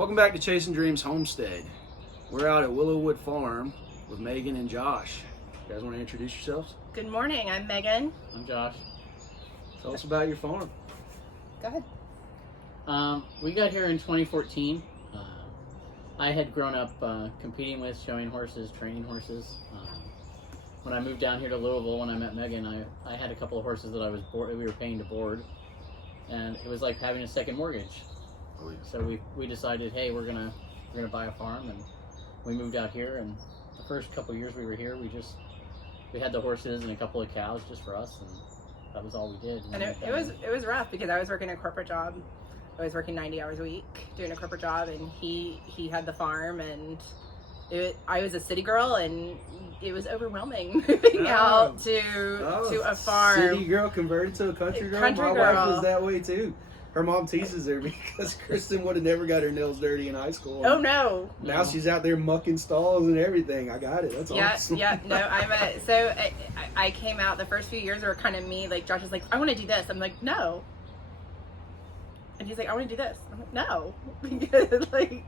Welcome back to Chasing Dreams Homestead. We're out at Willow Wood Farm with Meghan and Josh. You guys want to introduce yourselves? Good morning, I'm Meghan. I'm Josh. Tell us about your farm. Go ahead. We got here in 2014. I had grown up competing with, showing horses, training horses. When I moved down here to Louisville, when I met Meghan, I had a couple of horses that we were paying to board, and it was like having a second mortgage. So we decided, hey, we're gonna buy a farm, and we moved out here. And the first couple of years we were here, we had the horses and a couple of cows just for us, and that was all we did. And it was rough because I was working a corporate job. I was working 90 hours a week doing a corporate job, and he had the farm, and I was a city girl, and it was overwhelming moving out to a farm. City girl converted to a country girl. My wife was that way too. Her mom teases her because Kristen would have never got her nails dirty in high school. Oh no! Now she's out there mucking stalls and everything. I got it. That's awesome. Yeah. No, I came out. The first few years were kind of me. Like Josh is like, I want to do this. I'm like, no. And he's like, I want to do this. I'm like, no. Because like,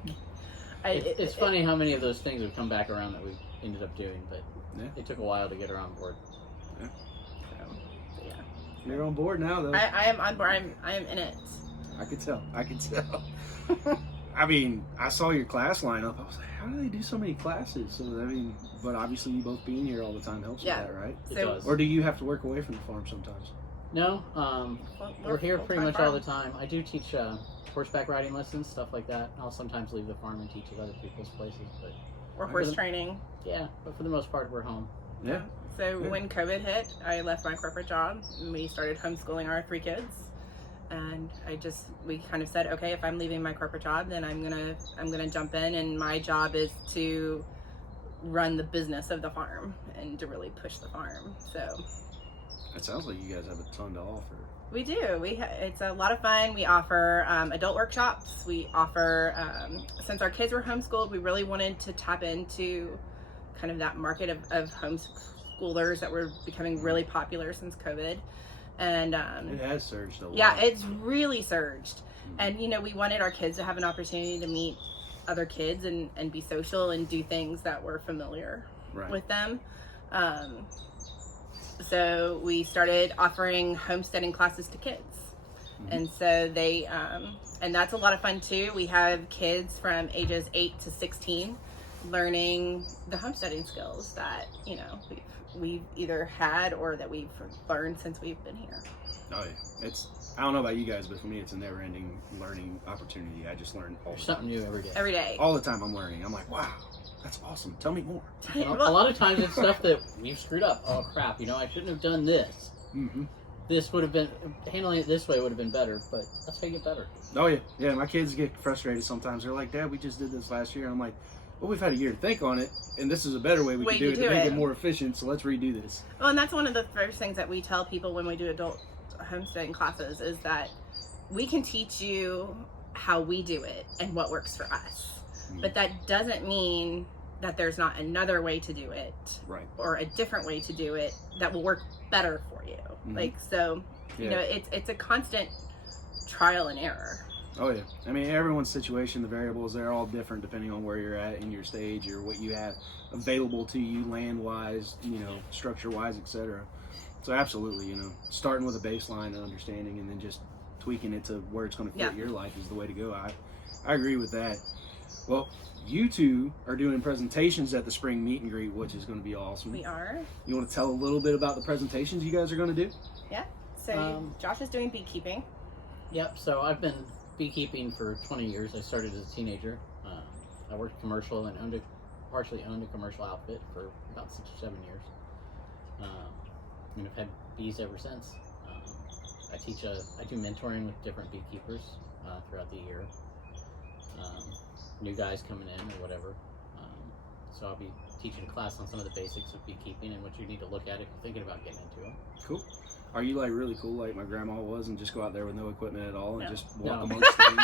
it's funny how many of those things have come back around that we ended up doing, but it took a while to get her on board. Yeah. So, yeah. You're on board now, though. I am on board. I am in it. I could tell. I mean, I saw your class lineup. I was like, how do they do so many classes? So, I mean, but obviously you both being here all the time helps with that, right? It does. Or do you have to work away from the farm sometimes? No, we're here pretty much all the time. I do teach horseback riding lessons, stuff like that. I'll sometimes leave the farm and teach at other people's places, but or horse training. Yeah, but for the most part, we're home. Yeah. So when COVID hit, I left my corporate job and we started homeschooling our 3 kids. And we kind of said, okay, if I'm leaving my corporate job, then I'm gonna jump in, and my job is to run the business of the farm and to really push the farm. So. It sounds like you guys have a ton to offer. We do. It's a lot of fun. We offer adult workshops. We offer, since our kids were homeschooled, we really wanted to tap into kind of that market of homeschoolers that were becoming really popular since COVID. And it has surged a lot. Yeah, it's really surged. And, we wanted our kids to have an opportunity to meet other kids and be social and do things that were familiar with them. So we started offering homesteading classes to kids. And so they, and that's a lot of fun too. We have kids from ages 8 to 16 learning the homesteading skills that, we've either had or that we've learned since we've been here. Oh yeah. I don't know about you guys, but for me it's a never ending learning opportunity. I just learn all the time. Something new every day. Every day. All the time I'm learning. I'm like, wow. That's awesome. Tell me more. Well, a lot of times it's stuff that we've screwed up. Oh crap! I shouldn't have done this. Mm-hmm. This would have been handling it this way would have been better, but that's how you get better. Oh yeah. My kids get frustrated sometimes. They're like, Dad, we just did this last year. I'm like, well, we've had a year to think on it, and this is a better way we can do it to make it more efficient. So let's redo this. Well, and that's one of the first things that we tell people when we do adult homesteading classes is that we can teach you how we do it and what works for us. But that doesn't mean that there's not another way to do it, or a different way to do it that will work better for you. It's a constant trial and error. Oh yeah, I mean everyone's situation, the variables, they're all different depending on where you're at in your stage or what you have available to you land-wise, structure-wise, etc. So absolutely, starting with a baseline of understanding and then just tweaking it to where it's going to fit your life is the way to go. I agree with that. Well, you two are doing presentations at the spring meet and greet, which is going to be awesome. We are. You want to tell a little bit about the presentations you guys are going to do? Yeah. So Josh is doing beekeeping. Yep. So I've been beekeeping for 20 years. I started as a teenager. I worked commercial and partially owned a commercial outfit for about 6 or 7 years. And I've had bees ever since. I do mentoring with different beekeepers throughout the year. New guys coming in or whatever. So I'll be teaching a class on some of the basics of beekeeping and what you need to look at if you're thinking about getting into it. Cool. Are you like really cool like my grandma was and just go out there with no equipment at all and just walk amongst the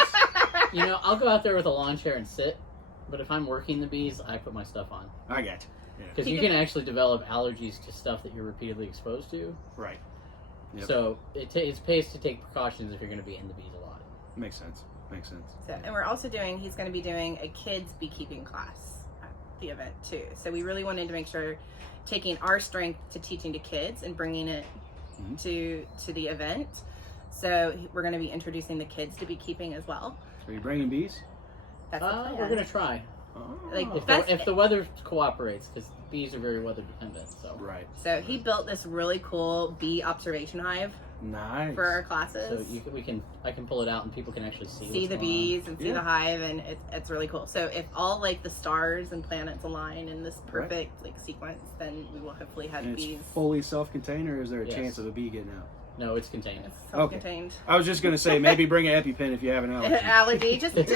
bees? I'll go out there with a lawn chair and sit, but if I'm working the bees, I put my stuff on. I get you. Because you can actually develop allergies to stuff that you're repeatedly exposed to. Right. Yep. So it pays to take precautions if you're going to be in the bees a lot. Makes sense. Makes sense. So, and we're also he's going to be doing a kids beekeeping class at the event too. So we really wanted to make sure taking our strength to teaching to kids and bringing it to the event. So we're going to be introducing the kids to beekeeping as well. Are you bringing bees? That's the plan. We're going to try. Like If the weather cooperates, because bees are very weather dependent. So Right. So he built this really cool bee observation hive Nice. for our classes. So I can pull it out and people can actually see See what's the going bees and see Yeah. the hive, and it's really cool. So if all like the stars and planets align in this perfect like sequence, then we will hopefully have And bees. it's fully self-contained, or is there a Yes. chance of a bee getting out? on. No, it's contained. It's self-contained. I was just gonna say maybe bring an EpiPen if you have an allergy. Allergy, just in case.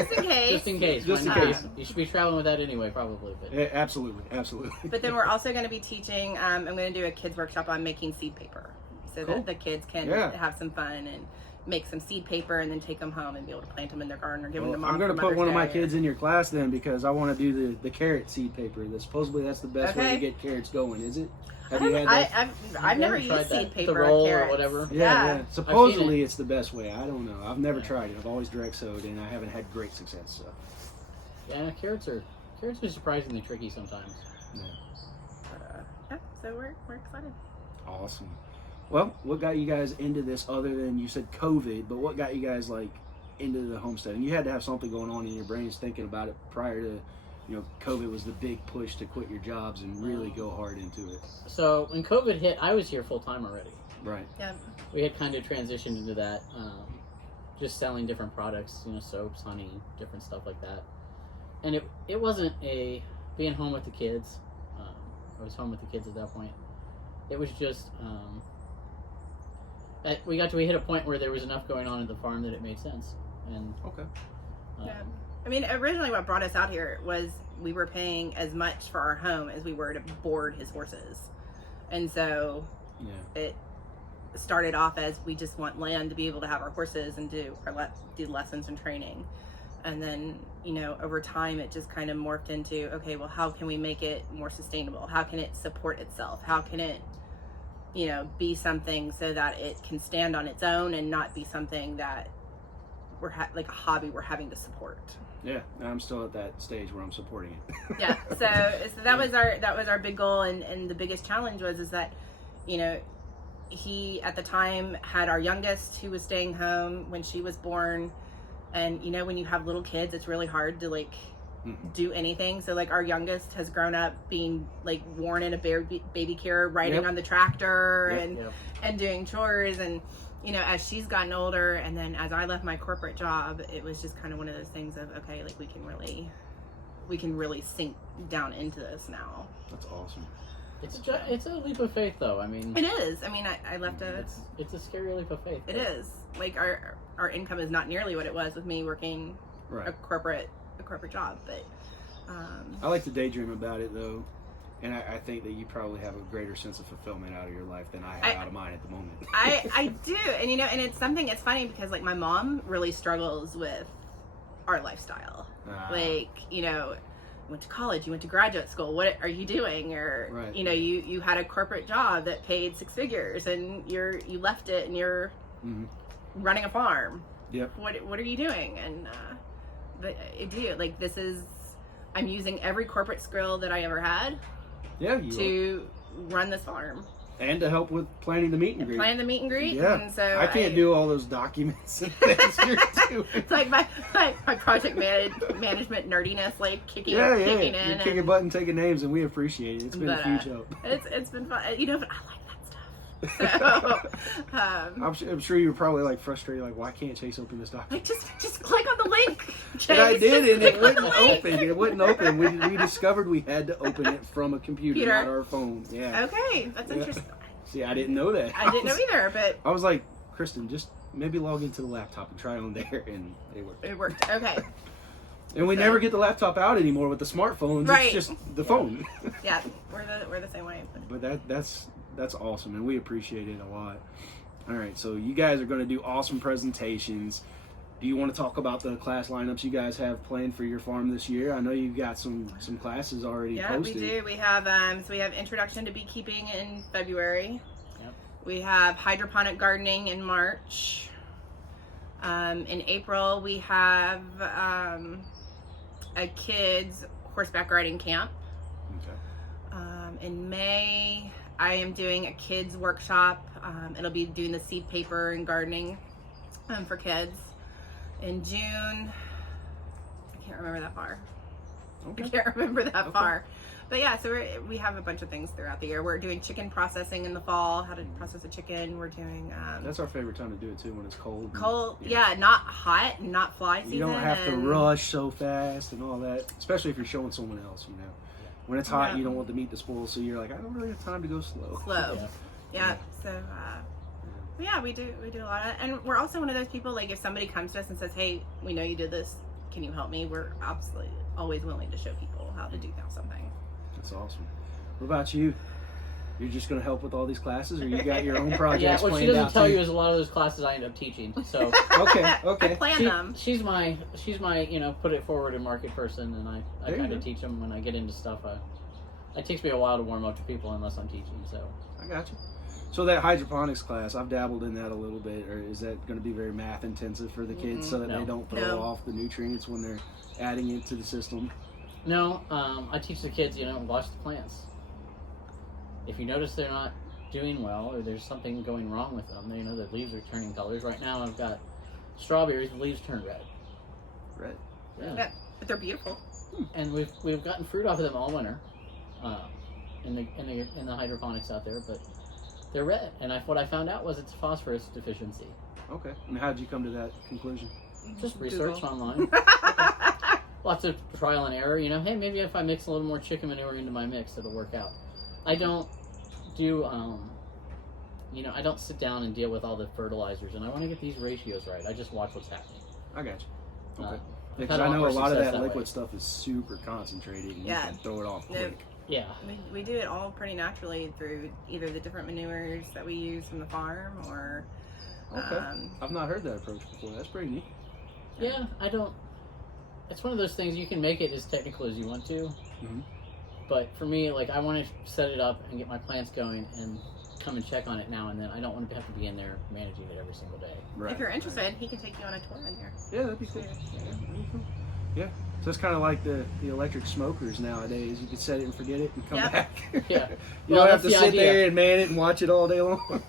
Just in case. Just in when- case. You should be traveling with that anyway, probably. But Yeah, absolutely, absolutely. But then we're also going to be teaching. I'm going to do a kids workshop on making seed paper, so Cool. that the kids can Yeah. have some fun and make some seed paper, and then take them home and be able to plant them in their garden or give them Well, to mom. I'm gonna for put Mother's one of my Day. kids in your class then, because I want to do the carrot seed paper. Supposedly that's the best way Okay. to get carrots going. Is it? Have you had that? I've never tried used that. seed The paper roll on or carrots. whatever? Yeah. I've Supposedly seen it's the best way. I don't know. I've never Yeah. tried it. I've always direct sowed, and I haven't had great success. So. yeah, carrots are surprisingly tricky sometimes. Yeah, so we're excited. Awesome. Well, what got you guys into this other than you said COVID, but what got you guys like into the homestead? And you had to have something going on in your brains thinking about it prior to, COVID was the big push to quit your jobs and really go hard into it. So when COVID hit, I was here full time already. Right. Yeah. We had kind of transitioned into that, just selling different products, soaps, honey, different stuff like that. And it wasn't being home with the kids. I was home with the kids at that point. It was just we hit a point where there was enough going on at the farm that it made sense. And Okay. Yeah. I mean, originally what brought us out here was we were paying as much for our home as we were to board his horses. And so it started off as we just want land to be able to have our horses and do lessons and training. And then, over time it just kind of morphed into, okay, well, how can we make it more sustainable? How can it support itself? How can it, be something so that it can stand on its own and not be something that we're like a hobby we're having to support. Yeah, and I'm still at that stage where I'm supporting it. Yeah, so that was our big goal, and the biggest challenge is that, he at the time had our youngest who was staying home when she was born, and when you have little kids, it's really hard to do anything. So our youngest has grown up being worn in a baby carrier, riding on the tractor and doing chores, and as she's gotten older, and then as I left my corporate job, it was just kind of one of those things of, okay, we can really sink down into this now. That's awesome. It's a leap of faith, though. I mean, it is. I mean, I left it's a scary leap of faith. It is. Our income is not nearly what it was with me working a corporate job, but I like to daydream about it though, and I think that you probably have a greater sense of fulfillment out of your life than I have out of mine at the moment. I do, and and it's funny because my mom really struggles with our lifestyle. Went to college, you went to graduate school, what are you doing? Or you had a corporate job that paid six figures, and you left it, and you're running a farm. Yep. What are you doing? And but I do I'm using every corporate skill that I ever had to run this farm and to help with planning the meet and greet. Plan the meet and greet. Yeah. And so I can't do all those documents and things you're doing. It's my project management nerdiness kicking You're in. kicking butt and taking names, and we appreciate it. It's been a huge help. It's been fun. But I like that stuff. So, I'm sure you're probably frustrated, why can't Chase open this document? just click on the link. Chase, And I did, and it click on wouldn't the link. open. It wouldn't open. We discovered we had to open it from a computer, not our phone. Yeah. Okay, that's interesting. See, I didn't know that. I didn't know either, but I was like, Kristen, just maybe log into the laptop and try on there, and it worked. It worked. Okay. And we never get the laptop out anymore with the smartphones. Right. It's just the phone. Yeah, we're the same way. But that's awesome, and we appreciate it a lot. All right, so you guys are going to do awesome presentations. Do you want to talk about the class lineups you guys have planned for your farm this year? I know you've got some classes already posted. Yeah, we do. We have we have Introduction to Beekeeping in February. Yep. We have Hydroponic Gardening in March. In April, we have a kids horseback riding camp. Okay. In May, I am doing a kids workshop. It'll be doing the seed paper and gardening for kids. In June, I can't remember that far. Okay. I can't remember that far. But yeah, so we have a bunch of things throughout the year. We're doing chicken processing in the fall, how to process a chicken. We're doing... That's our favorite time to do it too, when it's cold. Cold, yeah, not hot, not fly season. You don't have to rush so fast and all that, especially if you're showing someone else, you know. When it's hot, you don't want the meat to spoil, so you're like, I don't really have time to go slow. Yeah. So, yeah, we do a lot of, and we're also one of those people, like, if somebody comes to us and says, hey, we know you did this, can you help me? We're absolutely always willing to show people how to do something. That's awesome. What about you? You're just going to help with all these classes, or you got your own projects what she planned doesn't out tell too? you is a lot of those classes I end up teaching. So Okay. I plan them. She's my put it forward and market person, and I kind of teach them when I get into stuff. It takes me a while to warm up to people unless I'm teaching. So I got you. So that hydroponics class, I've dabbled in that a little bit. Or is that going to be very math intensive for the kids so that they don't throw off the nutrients when they're adding it to the system? No, I teach the kids, watch the plants. If you notice they're not doing well, or there's something going wrong with them, the leaves are turning colors. Right now, I've got strawberries, the leaves turn red. Red. Yeah, but they're beautiful. And we've gotten fruit off of them all winter, in the hydroponics out there, but they're red. And what I found out was it's a phosphorus deficiency. Okay. And how did you come to that conclusion? Just research online. Lots of trial and error. Hey, maybe if I mix a little more chicken manure into my mix, it'll work out. I don't do, I don't sit down and deal with all the fertilizers, and I want to get these ratios right. I just watch what's happening. I got you. Okay. Because I know a lot of that way. liquid stuff is super concentrated, and you can throw it off quick. Yeah. We do it all pretty naturally through either the different manures that we use from the farm or... Okay. I've not heard that approach before. That's pretty neat. Yeah, I don't... It's one of those things, you can make it as technical as you want to. Mm-hmm. But for me, I want to set it up and get my plants going and come and check on it now and then. I don't want to have to be in there managing it every single day. Right. If you're interested, he can take you on a tour in there. Yeah, that'd be cool. Yeah. So it's kind of like the electric smokers nowadays. You can set it and forget it and come back. Yeah. You don't have to sit there and man it and watch it all day long.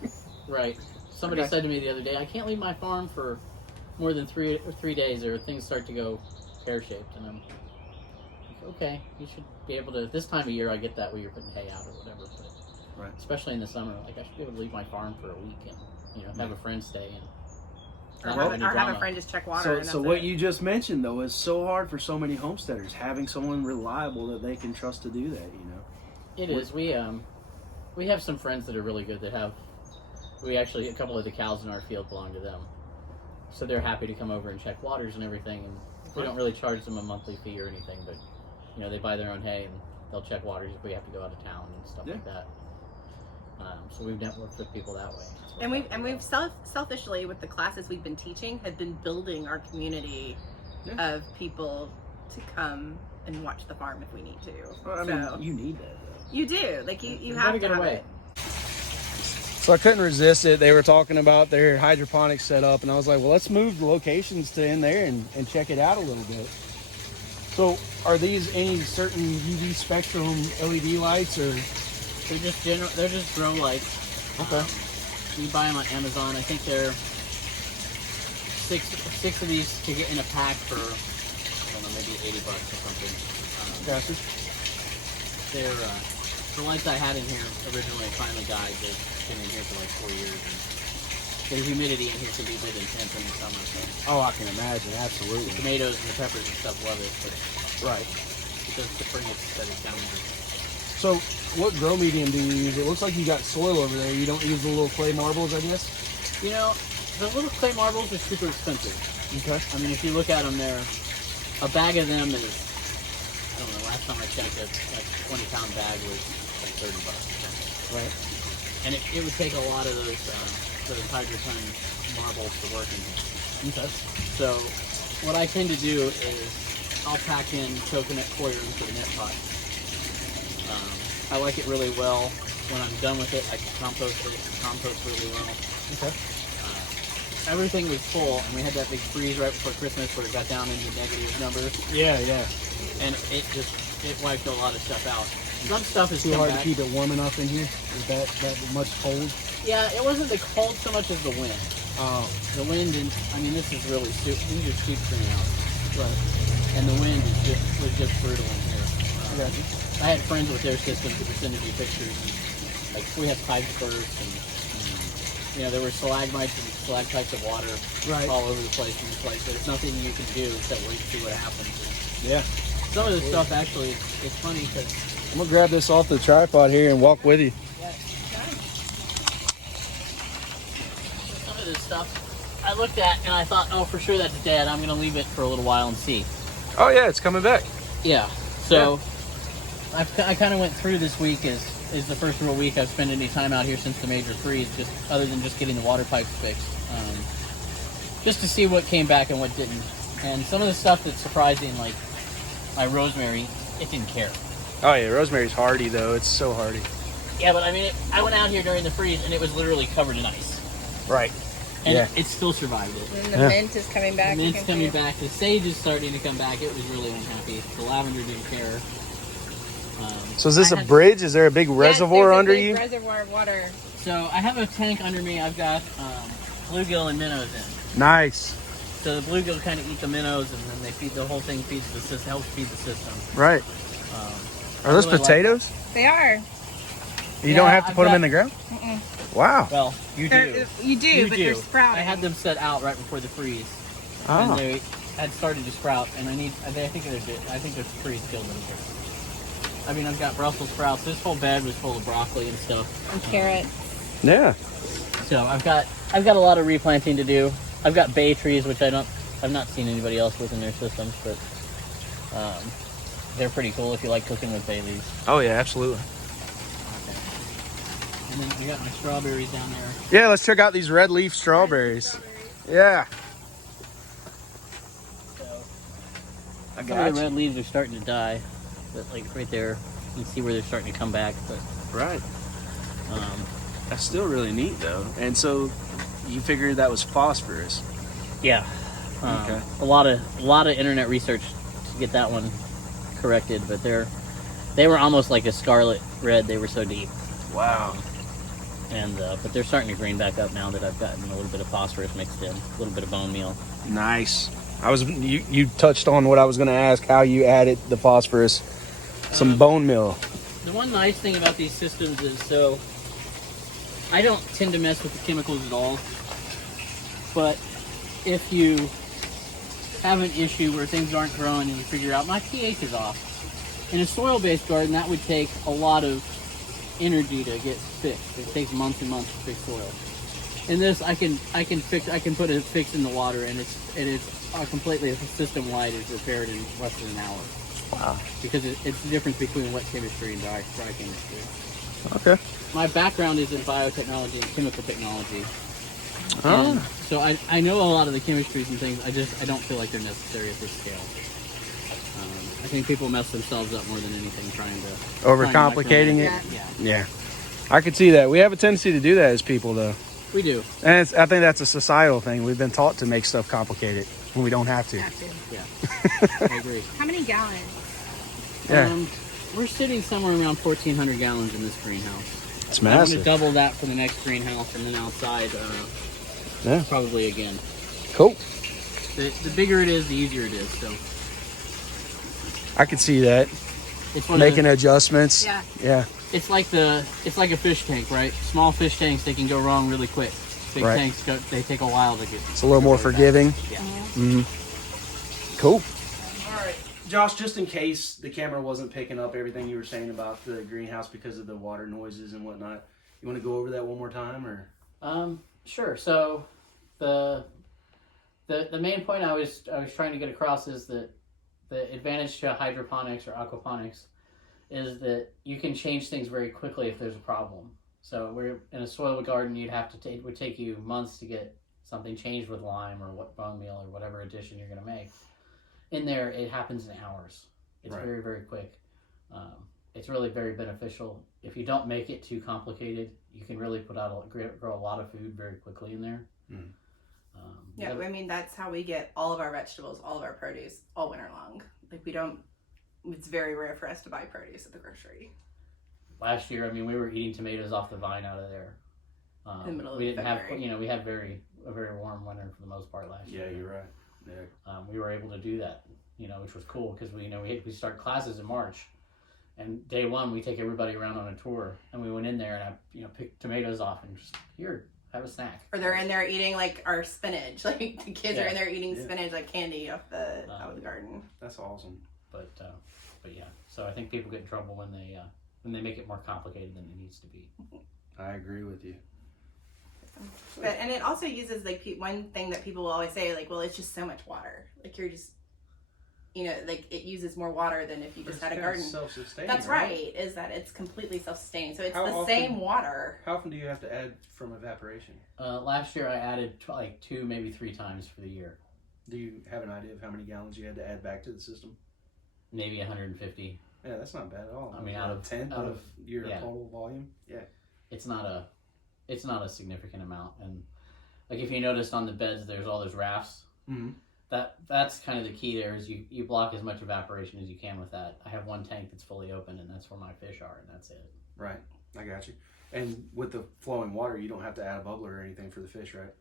Right. Somebody said to me the other day, I can't leave my farm for more than three days or things start to go pear-shaped. And I'm like, okay, you should be able to, this time of year I get that where you're putting hay out or whatever, but especially in the summer, I should be able to leave my farm for a week and, have a friend stay and or have a friend just check water. So what you just mentioned though is so hard for so many homesteaders, having someone reliable that they can trust to do that, It is. We have some friends that are really good that a couple of the cows in our field belong to them. So they're happy to come over and check waters and everything, and we don't really charge them a monthly fee or anything, but they buy their own hay and they'll check waters if we have to go out of town and stuff like that. So we've networked with people that way. And we've selfishly, with the classes we've been teaching, have been building our community of people to come and watch the farm if we need to. Well, I mean, you need that though. You do. You have to have it. So I couldn't resist it. They were talking about their hydroponics setup, and I was like, well, let's move the locations to in there and check it out a little bit. So are these any certain UV spectrum LED lights, or? They're just grow lights. Okay. You buy them on Amazon. I think they're six of these to get in a pack for, maybe $80 or something. Gotcha. They're the lights I had in here originally finally died. They've been in here for 4 years. And the humidity in here can be a bit intense in the summer. So I can imagine. Absolutely. The tomatoes and the peppers and stuff love it, but it does bring its set of challenges. So, what grow medium do you use? It looks like you got soil over there. You don't use the little clay marbles, I guess? The little clay marbles are super expensive. Okay. I mean, if you look at them, a bag of them is, I don't know, last time I checked, a 20-pound bag was $30. Right. And it would take a lot of those hydroton marbles to work in here. Okay. So, what I tend to do is I'll pack in coconut coir into the net pot. I like it really well. When I'm done with it, I can compost it. It composts really well. Okay. everything was full, and we had that big freeze right before Christmas where it got down into negative numbers. Yeah. And it wiped a lot of stuff out. Some stuff is Too come hard back. to keep it warm enough in here. Is that much cold? Yeah, it wasn't the cold so much as the wind. Oh, The wind, this is really these are cheap greenhouses. Right. And the wind was just brutal in here. I got you. I had friends with their systems who were sending me pictures. And, like, we have pipe bursts and there were stalagmites and stalactites of water all over the place. And it's like, there's nothing you can do except wait to see what happens. Yeah. Some of this stuff actually, it's funny because... I'm going to grab this off the tripod here and walk with you. Yeah, some of this stuff I looked at and I thought, oh, for sure that's dead. I'm going to leave it for a little while and see. Oh, yeah, it's coming back. Yeah. So I kind of went through this week is the first real week I've spent any time out here since the major freeze, just other than just getting the water pipes fixed, just to see what came back and what didn't. And some of the stuff that's surprising, like my rosemary, it didn't care. Oh, yeah, rosemary's hardy, though. It's so hardy. Yeah, but I went out here during the freeze and it was literally covered in ice. Right. And it still survived it. And the mint is coming back. The mint's coming back. The sage is starting to come back. It was really unhappy. The lavender didn't care. So is this a bridge? Is there a big reservoir under you? Reservoir of water. So I have a tank under me. I've got bluegill and minnows in. Nice. So the bluegill kind of eat the minnows, and then they feed the whole thing. Helps feed the system. Right. Are those really potatoes? They are. You don't have to put them in the ground? Mm-mm. Wow. Well, you do. You do, but they're sprouting. I had them set out right before the freeze, Oh. and they had started to sprout. And I think there's freeze killed them here. I've got Brussels sprouts. This whole bed was full of broccoli and stuff. And carrots. Yeah. So I've got a lot of replanting to do. I've got bay trees, which I've not seen anybody else with in their systems, but they're pretty cool if you like cooking with bay leaves. Oh, yeah, absolutely. Okay. And then I got my strawberries down there. Yeah, let's check out these red leaf strawberries. Yeah. So I some of the red leaves are starting to die, but like right there, you can see where they're starting to come back. But Right. That's still really neat, though. And so you figured that was phosphorus. yeah, Okay. a lot of internet research to get that one corrected, but they were almost like a scarlet red. They were so deep. Wow. And but they're starting to green back up now that I've gotten a little bit of phosphorus mixed in, a little bit of bone meal. Nice. You touched on what I was going to ask, how you added the phosphorus, some bone meal. The one nice thing about these systems is, so I don't tend to mess with the chemicals at all, but if you have an issue where things aren't growing and you figure out my pH is off, in a soil-based garden that would take a lot of energy to get fixed. It takes months and months to fix soil. In this, I can put a fix in the water, and it's completely system-wide is repaired in less than an hour. Wow. Because it's the difference between wet chemistry and dry chemistry. Okay. My background is in biotechnology and chemical technology. Oh. So I know a lot of the chemistries and things. I don't feel like they're necessary at this scale. I think people mess themselves up more than anything trying to Overcomplicating it? Yeah, Yeah. I could see that. We have a tendency to do that as people, though. we do. And I think that's a societal thing. We've been taught to make stuff complicated when we don't have to. Yeah, I agree. How many gallons? Yeah. We're sitting somewhere around 1,400 gallons in this greenhouse. It's I'm going massive. to double that for the next greenhouse, and then outside, Yeah. probably again. Cool. The bigger it is, the easier it is. So I could see that. it's one Making of the, adjustments. Yeah. Yeah. it's like a fish tank, right? Small fish tanks, they can go wrong really quick. Big Right. tanks, they take a while to get. It's a little more forgiving. Yeah. Cool. All right, Josh, just in case the camera wasn't picking up everything you were saying about the greenhouse because of the water noises and whatnot, you want to go over that one more time, or? Sure. So the main point I was trying to get across is that the advantage to hydroponics or aquaponics is that you can change things very quickly if there's a problem. So we're in a soil garden, it would take you months to get something changed with lime or what bone meal or whatever addition you're going to make. In there, it happens in hours. It's Right. very, very quick. It's really very beneficial. If you don't make it too complicated, you can really grow a lot of food very quickly in there. Yeah, I mean, that's how we get all of our vegetables, all of our produce, all winter long. Like, it's very rare for us to buy produce at the grocery. Last year, I mean, we were eating tomatoes off the vine out of there. In the middle of we didn't February. have, you know, we had a very warm winter for the most part last year. Yeah, you're right. Yeah. We were able to do that, you know, which was cool because we start classes in March, and day one we take everybody around on a tour, and we went in there and I picked tomatoes off and just here, have a snack. Or they're in there eating like our spinach. Like the kids are in there eating spinach like candy out of the garden. That's awesome. But yeah, so I think people get in trouble when they make it more complicated than it needs to be. I agree with you. And it also uses like one thing that people will always say, like, well, it's just so much water. Like you're just, like it uses more water than if you just had a garden. Self-sustaining. That's right. Is that it's completely self-sustaining. So it's same water. How often do you have to add from evaporation? Last year I added like 2, maybe 3 times for the year. Do you have an idea of how many gallons you had to add back to the system? Maybe 150. Yeah, that's not bad at all. I mean, out of 10 of your total volume. Yeah. It's not a significant amount, and like if you noticed on the beds, there's all those rafts. Mm-hmm. That's kind of the key. There is you block as much evaporation as you can with that. I have one tank that's fully open, and that's where my fish are, and that's it. Right, I got you. And with the flowing water, you don't have to add a bubbler or anything for the fish, right?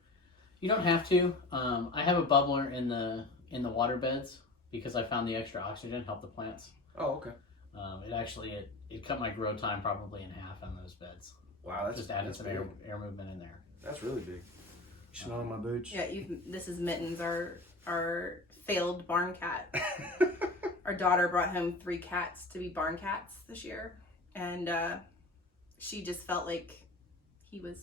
You don't have to. I have a bubbler in the water beds because I found the extra oxygen helped the plants. Oh, okay. It cut my grow time probably in half on those beds. Wow, that's just added some big. air movement in there. That's really big. You smell my boots? Yeah, this is Mittens, our failed barn cat. Our daughter brought home 3 cats to be barn cats this year, and she just felt like he was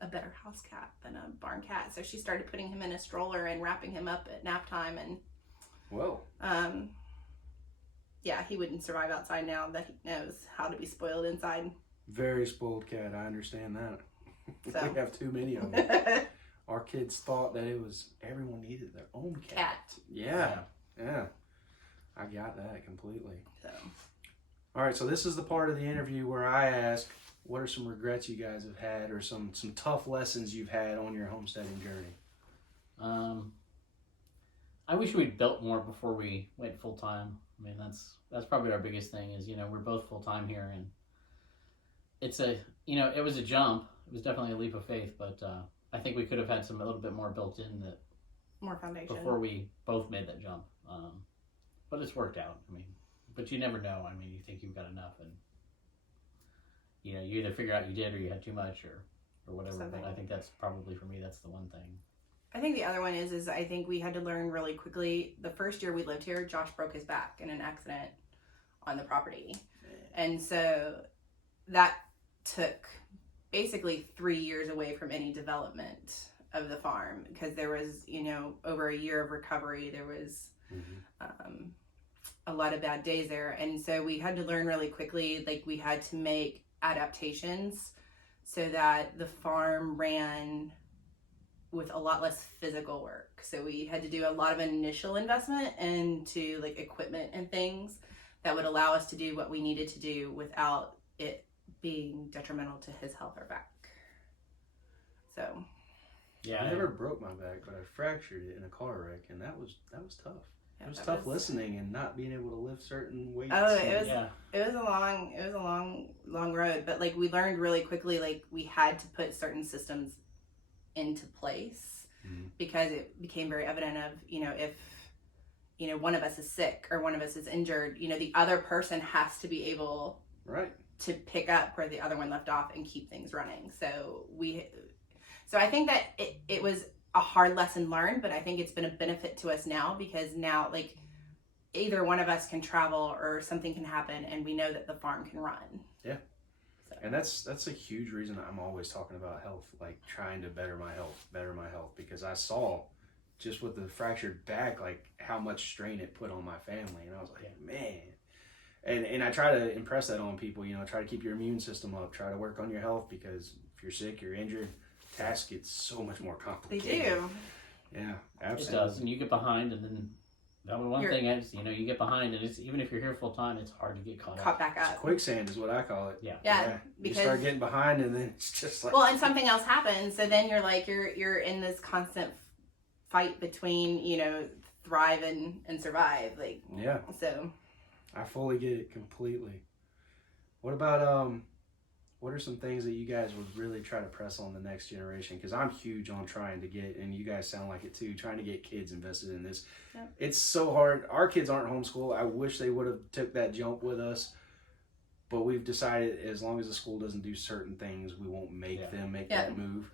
a better house cat than a barn cat. So she started putting him in a stroller and wrapping him up at nap time, and whoa. Yeah, he wouldn't survive outside now that he knows how to be spoiled inside. Very spoiled cat. I understand that. So. We have too many of them. Our kids thought that everyone needed their own cat. Yeah. I got that completely. So. All right, so this is the part of the interview where I ask, what are some regrets you guys have had, or some tough lessons you've had on your homesteading journey? I wish we'd built more before we went full time. I mean, that's probably our biggest thing is, we're both full time here, and it's it was a jump. It was definitely a leap of faith, but I think we could have had a little bit more built in that more foundation before we both made that jump. But it's worked out. I mean, but you never know. I mean, you think you've got enough, and you either figure out you did or you had too much or whatever. Something. But I think that's probably for me. That's the one thing. I think the other one is I think we had to learn really quickly. The first year we lived here, Josh broke his back in an accident on the property. And so that took basically 3 years away from any development of the farm because there was, over a year of recovery. There was a lot of bad days there. And so we had to learn really quickly, like we had to make adaptations so that the farm ran with a lot less physical work. So we had to do a lot of initial investment into like equipment and things that would allow us to do what we needed to do without it being detrimental to his health or back. So yeah, I never broke my back, but I fractured it in a car wreck, and that was tough. yeah, it was tough listening and not being able to lift certain weights. Oh, it was a long road, but like we learned really quickly, like we had to put certain systems into place because it became very evident of, if one of us is sick or one of us is injured, the other person has to be able to pick up where the other one left off and keep things running. So I think that it was a hard lesson learned, but I think it's been a benefit to us now because now like either one of us can travel or something can happen and we know that the farm can run. Yeah. And that's a huge reason I'm always talking about health, like trying to better my health, because I saw just with the fractured back, like how much strain it put on my family. And I was like, man. And I try to impress that on people, try to keep your immune system up, try to work on your health, because if you're sick, you're injured, tasks get so much more complicated. They do. Yeah, absolutely. It does. And you get behind, and then that one thing is, you get behind, and it's even if you're here full time, it's hard to get caught back up. It's quicksand is what I call it. Yeah. You start getting behind, and then it's just like and something else happens, so then you're like you're in this constant fight between, you know, thrive and survive. Like, Yeah. So I fully get it completely. What about, what are some things that you guys would really try to press on the next generation? Because I'm huge on trying to get, and you guys sound like it too, trying to get kids invested in this. Yep. It's so hard. Our kids aren't homeschooled. I wish they would have took that jump with us. But we've decided as long as the school doesn't do certain things, we won't make them make that move.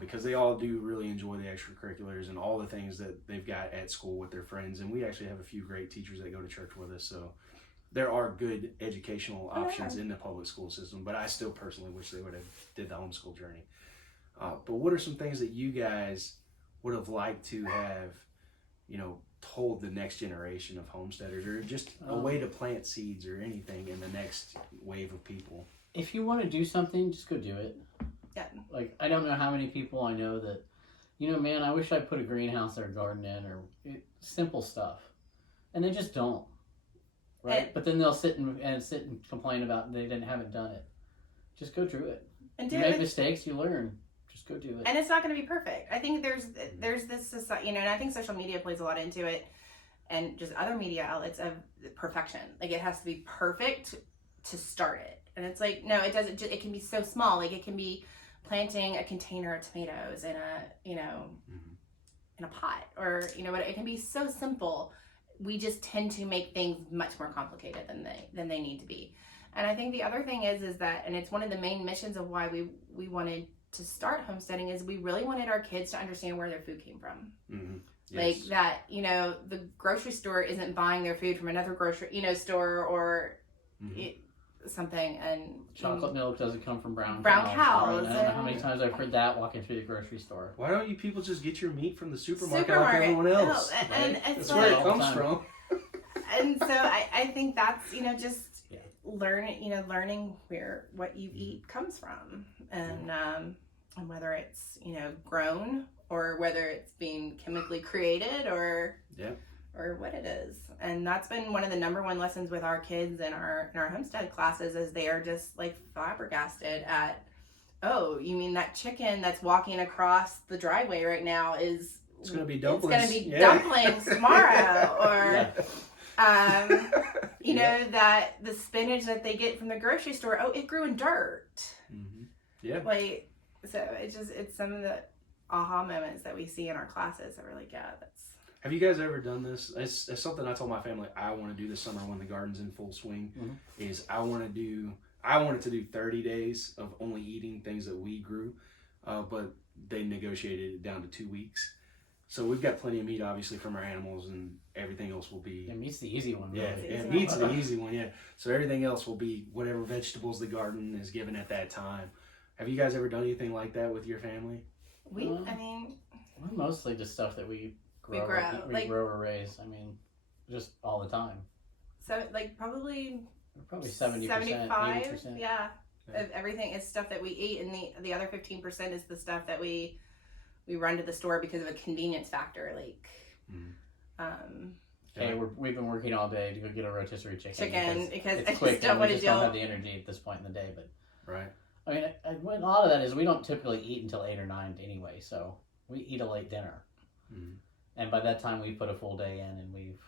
Because they all do really enjoy the extracurriculars and all the things that they've got at school with their friends. And we actually have a few great teachers that go to church with us. So there are good educational options in the public school system. But I still personally wish they would have did the homeschool journey. But what are some things that you guys would have liked to have, you know, told the next generation of homesteaders, or just a way to plant seeds or anything in the next wave of people? If you want to do something, just go do it. Yeah. Like, I don't know how many people I know that, you know, man, I wish I put a greenhouse or a garden in, or simple stuff, and they just don't. Right. But then they'll sit and complain about they haven't done it. Just go do it. And you make mistakes, you learn. Just go do it. And it's not going to be perfect. I think there's this society, you know, and I think social media plays a lot into it, and just other media outlets of perfection. Like, it has to be perfect to start it, and it's like, no, it doesn't. It can be so small. Like, it can be planting a container of tomatoes in a, you know, in a pot, or, you know, it can be so simple. We just tend to make things much more complicated than they need to be. And I think the other thing is that, and it's one of the main missions of why we wanted to start homesteading, is we really wanted our kids to understand where their food came from. Mm-hmm. Yes. Like, that, you know, the grocery store isn't buying their food from another grocery, you know, store, or something. And chocolate milk doesn't come from brown cows. I don't know how many times I've heard that walking through the grocery store. Why don't you people just get your meat from the supermarket like everyone else? And that's where it comes from. And so I think that's, you know, just learning where what you eat comes from, and whether it's, you know, grown, or whether it's being chemically created, or what it is. And that's been one of the number one lessons with our kids in our homestead classes, is they are just like flabbergasted at, oh, you mean that chicken that's walking across the driveway right now is, it's going to be dumplings. It's going to be dumplings tomorrow, or you know, that the spinach that they get from the grocery store, oh, it grew in dirt. Yeah. Like, so it's some of the aha moments that we see in our classes that we're like, yeah, that's. Have you guys ever done this? It's something I told my family I want to do this summer when the garden's in full swing. Is I wanted to do 30 days of only eating things that we grew, but they negotiated it down to 2 weeks. So we've got plenty of meat, obviously, from our animals, and everything else will be. Yeah, meat's the easy one. Really. Meat's the easy one. Yeah. So everything else will be whatever vegetables the garden is given at that time. Have you guys ever done anything like that with your family? We're mostly just stuff that we grow or raise. I mean, just all the time. So, like, probably 70%, 75%, 80%. Yeah. Of everything is stuff that we eat, and the other 15% is the stuff that we run to the store because of a convenience factor. Like, hey, we've been working all day to go get a rotisserie chicken because it's I quick, just don't want to don't have the energy at this point in the day. But right. I mean, a lot of that is we don't typically eat until 8 or 9 anyway, so we eat a late dinner. And by that time, we put a full day in, and we've,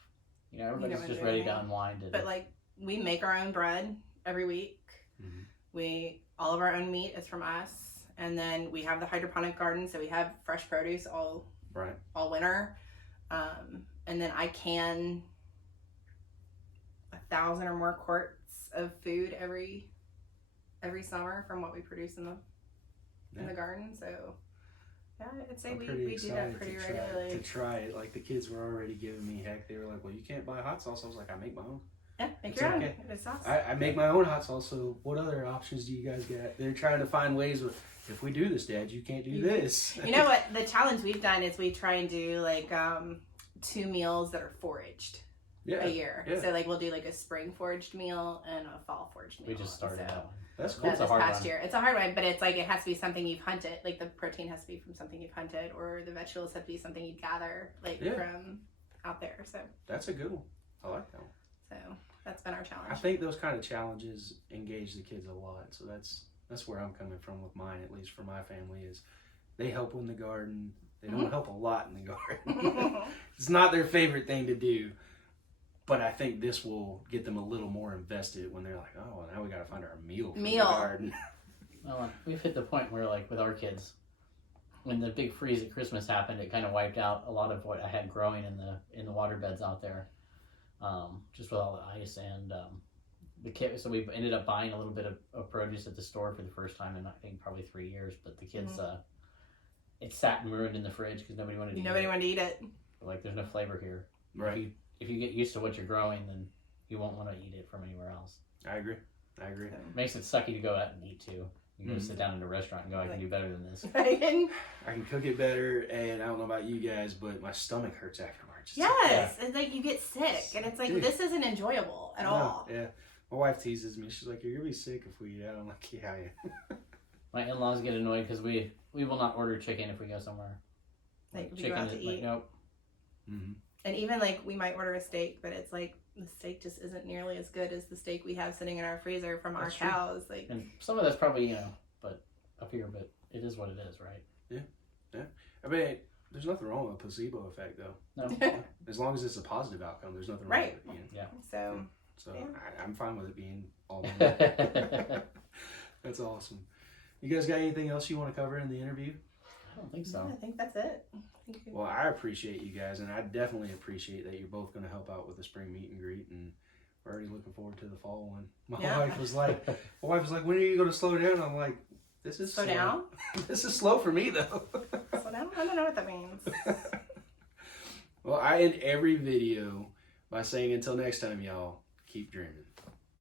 you know, everybody's just ready to unwind. But, like, we make our own bread every week. All of our own meat is from us. And then we have the hydroponic garden, so we have fresh produce all winter. And then I can 1,000 or more quarts of food every summer from what we produce in the garden. So yeah, I'd say we do that pretty regularly. To try it, like the kids were already giving me heck. They were like, "Well, you can't buy hot sauce." I was like, "I make my own." Yeah, make your own. It's sauce. I make my own hot sauce. So what other options do you guys got? They're trying to find ways of, if we do this, Dad, you can't do this. You know what? The challenge we've done is we try and do like 2 meals that are foraged a year. Yeah. So like we'll do like a spring foraged meal and a fall foraged meal. We just started that one. That's cool. This past year. It's a hard one, but it's like it has to be something you've hunted. Like the protein has to be from something you've hunted, or the vegetables have to be something you gather from out there. So that's a good one. I like that one. So that's been our challenge. I think those kind of challenges engage the kids a lot. So that's where I'm coming from with mine, at least for my family, is they help in the garden. They don't help a lot in the garden. It's not their favorite thing to do. But I think this will get them a little more invested when they're like, oh, well, now we got to find our meal for the garden. Well, we've hit the point where, like, with our kids, when the big freeze at Christmas happened, it kind of wiped out a lot of what I had growing in the water beds out there, just with all the ice and the kid. So we ended up buying a little bit of produce at the store for the first time in I think probably 3 years. But the kids, it sat and ruined in the fridge because nobody wanted to. Wanted to eat it. Like, there's no flavor here. Right. If you get used to what you're growing, then you won't want to eat it from anywhere else. I agree. It makes it sucky to go out and eat too. You go sit down in a restaurant and go, I can do better than this. I can cook it better, and I don't know about you guys, but my stomach hurts afterwards. Yes, it's like you get sick, and it's like, this isn't enjoyable at all. Yeah. My wife teases me. She's like, you're going to be sick if we eat out. I'm like, yeah, I am. My in-laws get annoyed because we will not order chicken if we go somewhere. Like, chicken go out to is eat. like, nope. Mm-hmm. And even like we might order a steak, but it's like the steak just isn't nearly as good as the steak we have sitting in our freezer from our cows. Like, and some of that's probably but up here, but it is what it is, right? Yeah. I mean, there's nothing wrong with a placebo effect, though. No. As long as it's a positive outcome, there's nothing wrong with it. Yeah. So I'm fine with it being all done. I That's awesome. You guys got anything else you want to cover in the interview? don't think so. I think that's it. Well, I appreciate you guys, and I definitely appreciate that you're both going to help out with the spring meet and greet, and we're already looking forward to the fall one. My wife was like, when are you going to slow down? I'm like, this is slow down. This is slow for me though. Slow down? I don't know what that means. Well, I end every video by saying, until next time, y'all, keep dreaming.